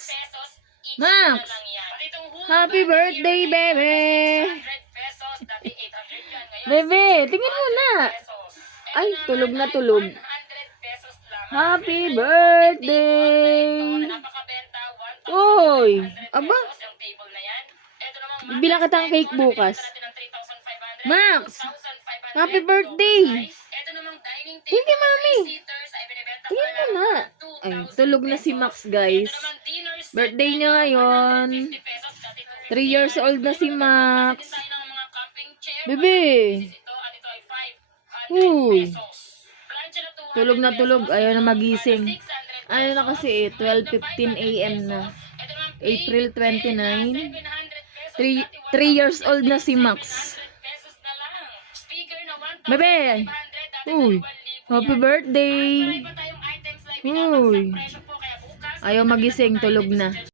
Max. Max. Happy birthday, bebe. Bebe, tingin mo na. Ay, tulog na tulog. Happy birthday. Oy, aba. Bibilang kita ang cake bukas. Max, happy birthday. Thank you, mami. Tingin mo na. Ay, tulog na si Max, guys. Birthday niya ngayon. 3 years old na si Max. Bebe. Uy. Tulog na tulog. Ayaw na magising. Ano na kasi 12:15 AM na. April 29. 3 years old na si Max. Bebe. Uy. Happy birthday. Uy. Ayaw magising. Tulog na.